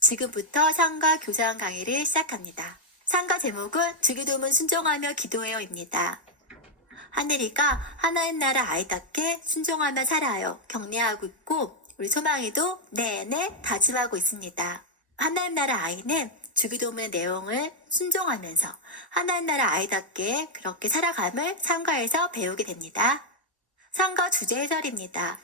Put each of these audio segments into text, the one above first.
지금부터 상가 교사원 강의를 시작합니다. 상가 제목은 주기도문 순종하며 기도해요입니다. 하늘이가 하나님 나라 아이답게 순종하며 살아요. 격려하고 있고 우리 소망이도 네네 다짐하고 있습니다. 하나님 나라 아이는 주기도문의 내용을 순종하면서 하나님 나라 아이답게 그렇게 살아감을 상가에서 배우게 됩니다. 상가 주제 해설입니다.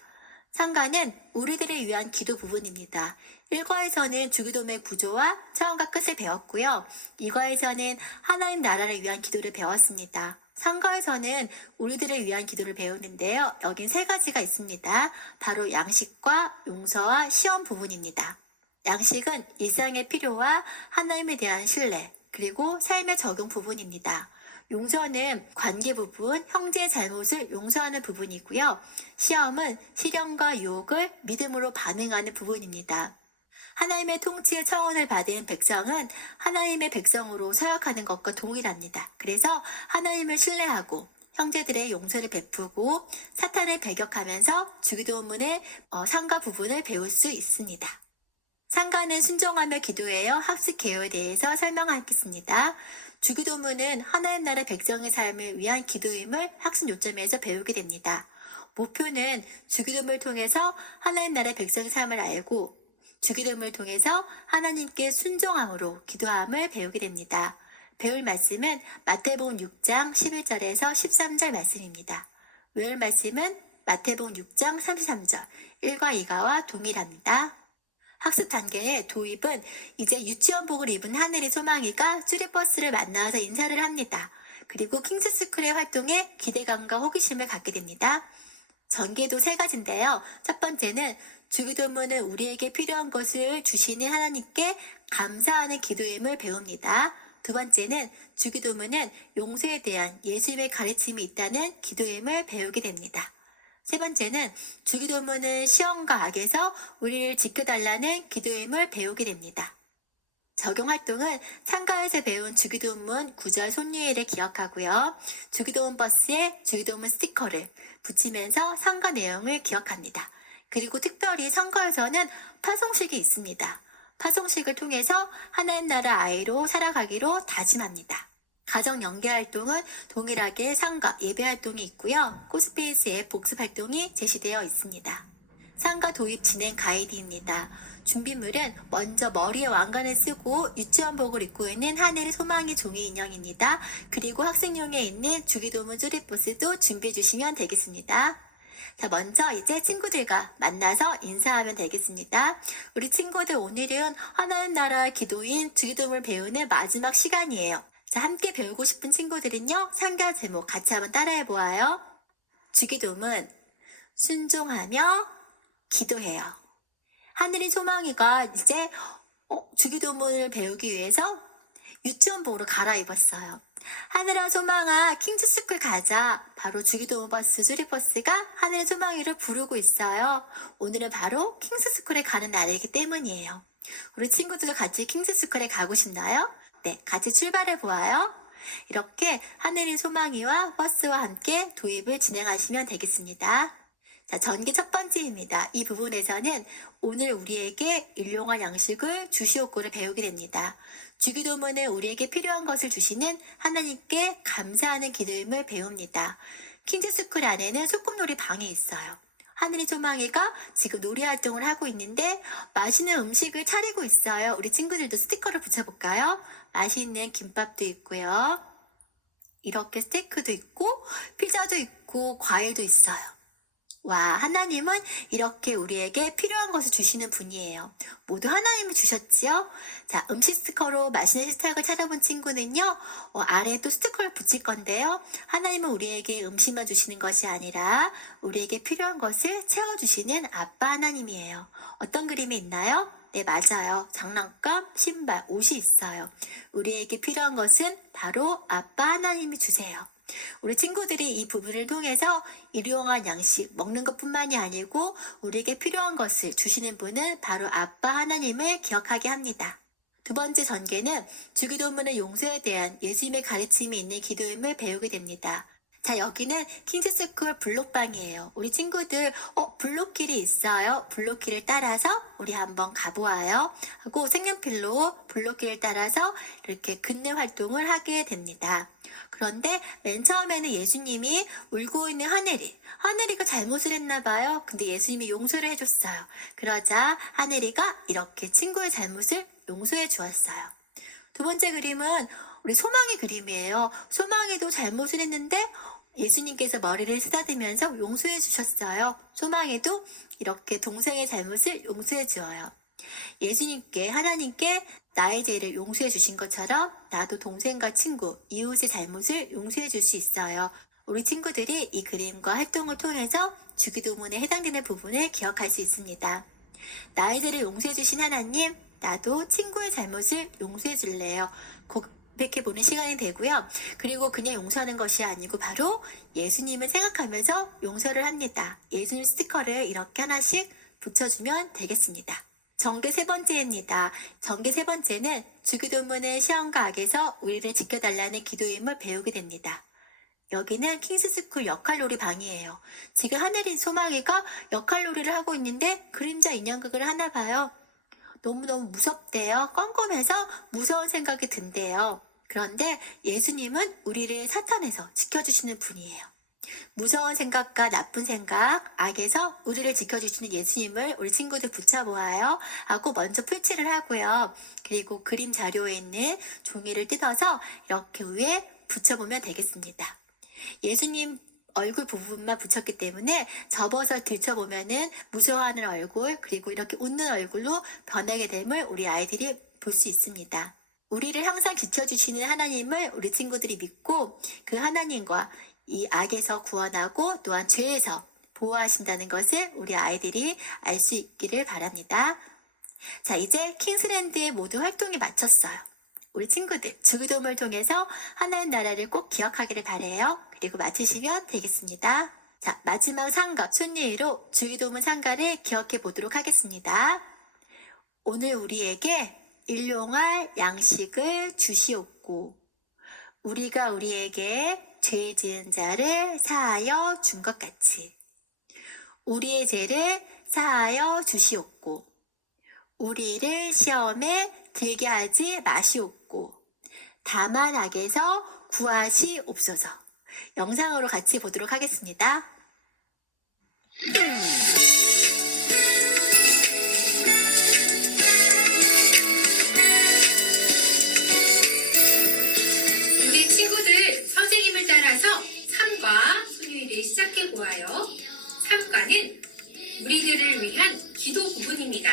상가는 우리들을 위한 기도 부분입니다. 1과에서는 주기도문의 구조와 처음과 끝을 배웠고요. 2과에서는 하나님 나라를 위한 기도를 배웠습니다. 3과에서는 우리들을 위한 기도를 배우는데요. 여긴 세 가지가 있습니다. 바로 양식과 용서와 시험 부분입니다. 양식은 일상의 필요와 하나님에 대한 신뢰, 그리고 삶의 적용 부분입니다. 용서는 관계 부분, 형제의 잘못을 용서하는 부분이고요. 시험은 시련과 유혹을 믿음으로 반응하는 부분입니다. 하나님의 통치의 청원을 받은 백성은 하나님의 백성으로 서약하는 것과 동일합니다. 그래서 하나님을 신뢰하고 형제들의 용서를 베푸고 사탄을 배격하면서 주기도문의 상가 부분을 배울 수 있습니다. 상가는 순종하며 기도해요. 학습 개요에 대해서 설명하겠습니다. 주기도문은 하나님 나라 백성의 삶을 위한 기도임을 학습 요점에서 배우게 됩니다. 목표는 주기도문을 통해서 하나님 나라 백성의 삶을 알고 주기도문을 통해서 하나님께 순종함으로 기도함을 배우게 됩니다. 배울 말씀은 마태복음 6장 11절에서 13절 말씀입니다. 외울 말씀은 마태복음 6장 33절 1과 2가와 동일합니다. 학습 단계의 도입은 이제 유치원복을 입은 하늘의 소망이가 쭈리버스를 만나서 인사를 합니다. 그리고 킹스스쿨의 활동에 기대감과 호기심을 갖게 됩니다. 전개도 세 가지인데요. 첫 번째는 주기도문은 우리에게 필요한 것을 주시는 하나님께 감사하는 기도임을 배웁니다. 두 번째는 주기도문은 용서에 대한 예수님의 가르침이 있다는 기도임을 배우게 됩니다. 세 번째는 주기도문은 시험과 악에서 우리를 지켜달라는 기도임을 배우게 됩니다. 적용 활동은 상가에서 배운 주기도문 구절 손유일을 기억하고요. 주기도문 버스에 주기도문 스티커를 붙이면서 상가 내용을 기억합니다. 그리고 특별히 상가에서는 파송식이 있습니다. 파송식을 통해서 하나님 나라 아이로 살아가기로 다짐합니다. 가정 연계 활동은 동일하게 상가 예배 활동이 있고요. 코스페이스에 복습 활동이 제시되어 있습니다. 상가 도입 진행 가이드입니다. 준비물은 먼저 머리에 왕관을 쓰고 유치원복을 입고 있는 하늘의 소망의 종이 인형입니다. 그리고 학생용에 있는 주기도문 쭈리버스도 준비해 주시면 되겠습니다. 자, 먼저 이제 친구들과 만나서 인사하면 되겠습니다. 우리 친구들 오늘은 하나님 나라 기도인 주기도문을 배우는 마지막 시간이에요. 자, 함께 배우고 싶은 친구들은요, 상가 제목 같이 한번 따라해 보아요. 주기도문, 순종하며 기도해요. 하늘의 소망이가 이제 주기도문을 배우기 위해서 유치원복으로 갈아입었어요. 하늘아 소망아 킹스스쿨 가자. 바로 주기도문 버스 쭈리버스가 하늘의 소망이를 부르고 있어요. 오늘은 바로 킹스스쿨에 가는 날이기 때문이에요. 우리 친구들도 같이 킹스스쿨에 가고 싶나요? 네, 같이 출발해 보아요. 이렇게 하늘의 소망이와 버스와 함께 도입을 진행하시면 되겠습니다. 자, 전개 첫 번째입니다. 이 부분에서는 오늘 우리에게 일용할 양식을 주시옵고를 배우게 됩니다. 주기도문은 우리에게 필요한 것을 주시는 하나님께 감사하는 기도임을 배웁니다. 킹스스쿨 안에는 소꿉놀이 방이 있어요. 하늘의 소망이가 지금 놀이 활동을 하고 있는데 맛있는 음식을 차리고 있어요. 우리 친구들도 스티커를 붙여볼까요? 맛있는 김밥도 있고요. 이렇게 스테이크도 있고 피자도 있고 과일도 있어요. 와, 하나님은 이렇게 우리에게 필요한 것을 주시는 분이에요. 모두 하나님이 주셨지요? 자, 음식 스티커로 맛있는 식탁을 찾아본 친구는요, 아래에 또 스티커를 붙일 건데요. 하나님은 우리에게 음식만 주시는 것이 아니라 우리에게 필요한 것을 채워주시는 아빠 하나님이에요. 어떤 그림이 있나요? 네, 맞아요. 장난감, 신발, 옷이 있어요. 우리에게 필요한 것은 바로 아빠 하나님이 주세요. 우리 친구들이 이 부분을 통해서 일용할 양식 먹는 것뿐만이 아니고 우리에게 필요한 것을 주시는 분은 바로 아빠 하나님을 기억하게 합니다. 두 번째 전개는 주기도문의 용서에 대한 예수님의 가르침이 있는 기도임을 배우게 됩니다. 자, 여기는 킹스스쿨 블록방이에요. 우리 친구들, 블록길이 있어요. 블록길을 따라서 우리 한번 가보아요. 하고 색연필로 블록길을 따라서 이렇게 긋는 활동을 하게 됩니다. 그런데 맨 처음에는 예수님이 울고 있는 하늘이가 잘못을 했나 봐요. 근데 예수님이 용서를 해줬어요. 그러자 하늘이가 이렇게 친구의 잘못을 용서해 주었어요. 두 번째 그림은 우리 소망의 그림이에요. 소망이도 잘못을 했는데 예수님께서 머리를 쓰다듬으면서 용서해 주셨어요. 소망에도 이렇게 동생의 잘못을 용서해 주어요. 예수님께, 하나님께 나의 죄를 용서해 주신 것처럼 나도 동생과 친구, 이웃의 잘못을 용서해 줄 수 있어요. 우리 친구들이 이 그림과 활동을 통해서 주기도문에 해당되는 부분을 기억할 수 있습니다. 나의 죄를 용서해 주신 하나님, 나도 친구의 잘못을 용서해 줄래요. 고백해보는 시간이 되고요. 그리고 그냥 용서하는 것이 아니고 바로 예수님을 생각하면서 용서를 합니다. 예수님 스티커를 이렇게 하나씩 붙여주면 되겠습니다. 전개 세 번째입니다. 전개 세 번째는 주기도문의 시험과 악에서 우리를 지켜달라는 기도임을 배우게 됩니다. 여기는 킹스스쿨 역할놀이 방이에요. 지금 하늘인 소망이가 역할놀이를 하고 있는데 그림자 인형극을 하나 봐요. 너무너무 무섭대요. 껌껌해서 무서운 생각이 든대요. 그런데 예수님은 우리를 사탄에서 지켜주시는 분이에요. 무서운 생각과 나쁜 생각, 악에서 우리를 지켜주시는 예수님을 우리 친구들 붙여보아요. 하고 먼저 풀칠을 하고요. 그리고 그림 자료에 있는 종이를 뜯어서 이렇게 위에 붙여보면 되겠습니다. 예수님 얼굴 부분만 붙였기 때문에 접어서 들춰보면은 무서워하는 얼굴, 그리고 이렇게 웃는 얼굴로 변하게 됨을 우리 아이들이 볼 수 있습니다. 우리를 항상 지켜주시는 하나님을 우리 친구들이 믿고 그 하나님과 이 악에서 구원하고 또한 죄에서 보호하신다는 것을 우리 아이들이 알 수 있기를 바랍니다. 자, 이제 킹스랜드의 모든 활동이 마쳤어요. 우리 친구들 주기도문을 통해서 하나님 나라를 꼭 기억하기를 바라요. 그리고 마치시면 되겠습니다. 자, 마지막 상가 순리로 주기도문 상가를 기억해 보도록 하겠습니다. 오늘 우리에게 일용할 양식을 주시옵고 우리가 우리에게 죄 지은 자를 사하여 준 것 같이 우리의 죄를 사하여 주시옵고 우리를 시험에 들게 하지 마시옵고 다만 악에서 구하시옵소서. 영상으로 같이 보도록 하겠습니다. 우리 친구들 선생님을 따라서 3과 순위를 시작해 보아요. 3과는 우리들을 위한 기도 부분입니다.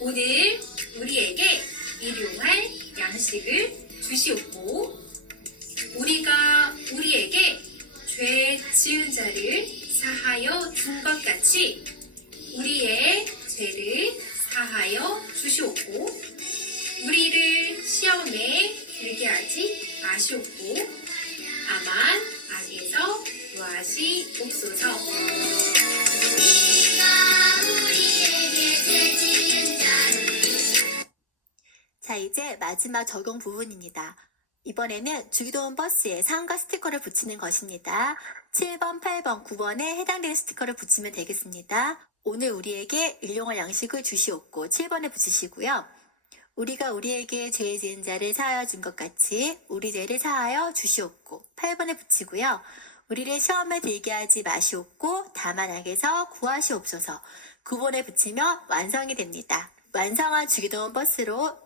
오늘 우리에게 일용할 양식을 주시옵고 우리가 우리에게 죄 지은 자를 사하여 준 것 같이 우리의 죄를 사하여 주시옵고 우리를 시험에 들게 하지 마시옵고 다만 악에서 구하시옵소서. 자, 이제 마지막 적용 부분입니다. 이번에는 주기도문 버스에 상과 스티커를 붙이는 것입니다. 7번, 8번, 9번에 해당되는 스티커를 붙이면 되겠습니다. 오늘 우리에게 일용할 양식을 주시옵고 7번에 붙이시고요. 우리가 우리에게 죄 지은 자를 사하여 준 것 같이 우리 죄를 사하여 주시옵고 8번에 붙이고요. 우리를 시험에 들게 하지 마시옵고 다만 악에서 구하시옵소서 9번에 붙이면 완성이 됩니다. 완성한 주기도문 버스로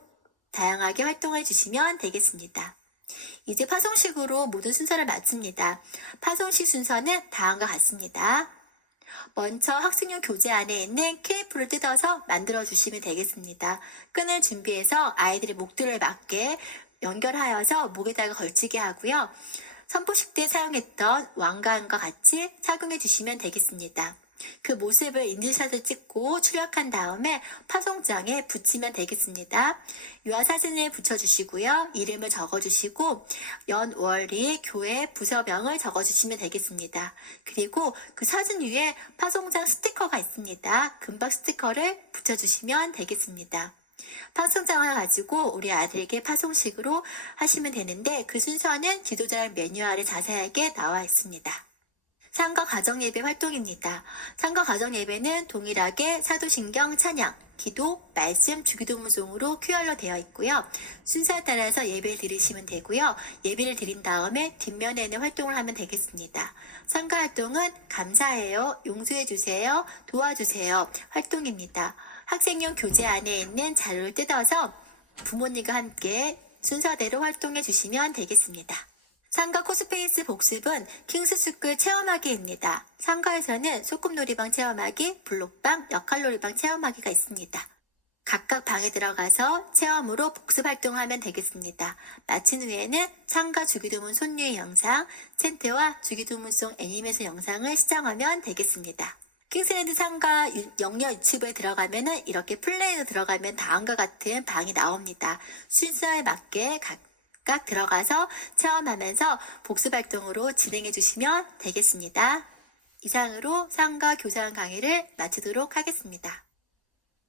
다양하게 활동해 주시면 되겠습니다. 이제 파송식으로 모든 순서를 마칩니다. 파송식 순서는 다음과 같습니다. 먼저 학생용 교재 안에 있는 케이프를 뜯어서 만들어 주시면 되겠습니다. 끈을 준비해서 아이들의 목줄을 맞게 연결하여서 목에다가 걸치게 하고요. 선포식 때 사용했던 왕관과 같이 착용해 주시면 되겠습니다. 그 모습을 인증샷을 찍고 출력한 다음에 파송장에 붙이면 되겠습니다. 유아 사진을 붙여주시고요. 이름을 적어주시고 연, 월, 일, 교회, 부서명을 적어주시면 되겠습니다. 그리고 그 사진 위에 파송장 스티커가 있습니다. 금박 스티커를 붙여주시면 되겠습니다. 파송장을 가지고 우리 아들에게 파송식으로 하시면 되는데 그 순서는 지도자 매뉴얼에 자세하게 나와 있습니다. 상가 가정예배 활동입니다. 상가 가정예배는 동일하게 사도신경, 찬양, 기도, 말씀, 주기도문송으로 QR로 되어 있고요. 순서에 따라서 예배를 드리시면 되고요. 예배를 드린 다음에 뒷면에는 활동을 하면 되겠습니다. 상가 활동은 감사해요, 용서해주세요, 도와주세요 활동입니다. 학생용 교재 안에 있는 자료를 뜯어서 부모님과 함께 순서대로 활동해 주시면 되겠습니다. 상가 코스페이스 복습은 킹스스쿨 체험하기입니다. 상가에서는 소꿉놀이방 체험하기, 블록방, 역할놀이방 체험하기가 있습니다. 각각 방에 들어가서 체험으로 복습 활동하면 되겠습니다. 마친 후에는 상가 주기도문 손유의 영상, 챈트와 주기도문송 애니메이션 영상을 시청하면 되겠습니다. 킹스랜드 상가 영역 유튜브에 들어가면은 이렇게 플레이로 들어가면 다음과 같은 방이 나옵니다. 순서에 맞게 각각 들어가서 체험하면서 복습 활동으로 진행해 주시면 되겠습니다. 이상으로 상가 교사원 강의를 마치도록 하겠습니다.